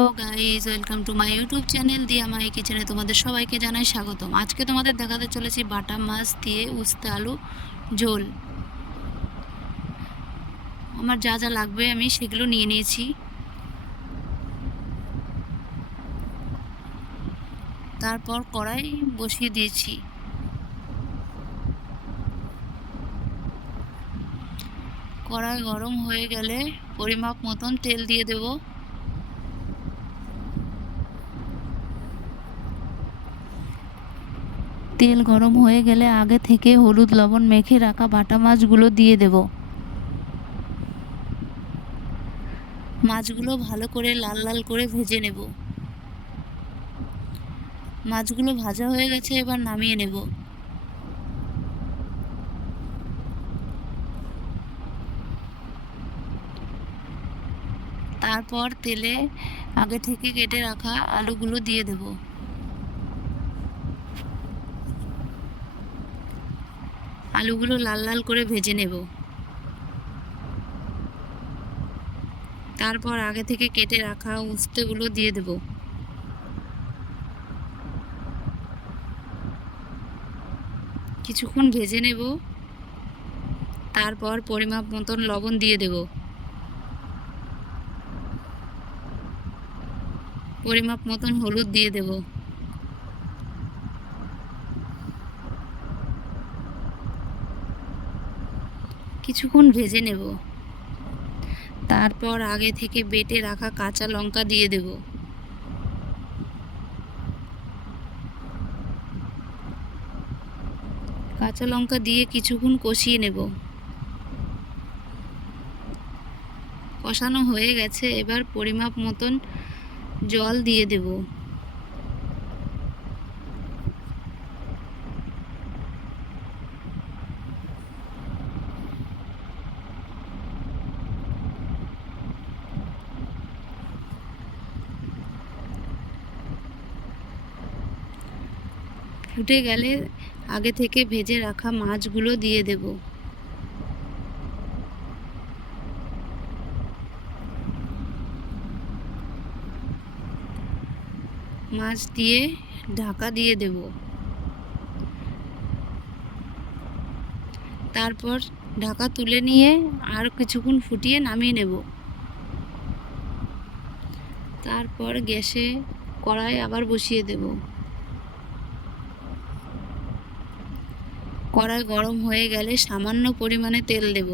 Hello guys, welcome to my YouTube channel দিয়া মাই কিচেনে তোমাদের সবাইকে জানাই স্বাগতম। আজকে তোমাদের দেখাতে চলেছি বাটা মাছ দিয়ে উস্তে আলু ঝোল। আমার যা যা লাগবে আমি সেগুলো নিয়ে নিয়েছি। তারপর কড়াই বসিয়ে দিয়েছি। কড়াই গরম হয়ে গেলে পরিমাপ মতন তেল দিয়ে দেব। তেল গরম হয়ে গেলে আগে থেকে হলুদ লবণ মেখে রাখা বাটা মাছগুলো দিয়ে দেব। মাছগুলো ভালো করে লাল লাল করে ভেজে নেব। মাছগুলো ভাজা হয়ে গেছে, এবার নামিয়ে নেব। তারপর তেলে আগে থেকে কেটে রাখা আলুগুলো দিয়ে দেব। আলুগুলো লাল লাল করে ভেজে নেব। তারপর আগে থেকে কেটে রাখা উস্তেগুলো দিয়ে দেব। কিছুক্ষণ ভেজে নেব। তারপর পরিমাপ মতন লবণ দিয়ে দেব। পরিমাপ মতন হলুদ দিয়ে দেব। কিছুক্ষণ ভেজে নেব। তারপর আগে থেকে বেটে রাখা কাঁচা লঙ্কা দিয়ে দেব। কাঁচা লঙ্কা দিয়ে কিছুক্ষণ কষিয়ে নেব। কষানো হয়ে গেছে, এবার পরিমাপ মতন জল দিয়ে দেব। ফুটে গেলে আগে থেকে ভেজে রাখা মাছগুলো দিয়ে দেব। মাছ দিয়ে ঢাকা দিয়ে দেব। তারপর ঢাকা তুলে নিয়ে আর কিছুক্ষণ ফুটিয়ে নামিয়ে নেব। তারপর গ্যাসে কড়াই আবার বসিয়ে দেব। কড়াই গরম হয়ে গেলে সামান্য পরিমাণে তেল দেব।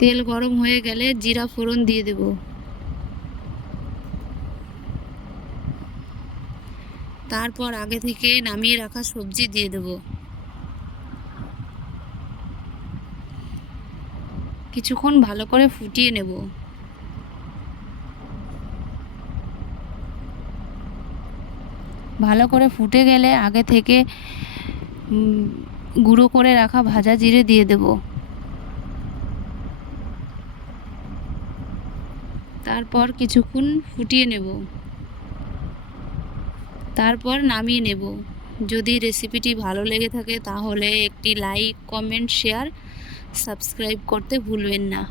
তেল গরম হয়ে গেলে জিরা ফোড়ন দিয়ে দেব। তারপর আগে থেকে নামিয়ে রাখা সবজি দিয়ে দেব। কিছুক্ষণ ভালো করে ফুটিয়ে নেব। ভালো করে ফুটে গেলে আগে থেকে গুঁড়ো করে রাখা ভাজা জিরে দিয়ে দেব। তারপর কিছুক্ষণ ফুটিয়ে নেব। তারপর নামিয়ে নেব। যদি রেসিপিটি ভালো লেগে থাকে তাহলে একটি লাইক, কমেন্ট, শেয়ার, সাবস্ক্রাইব করতে ভুলবেন না।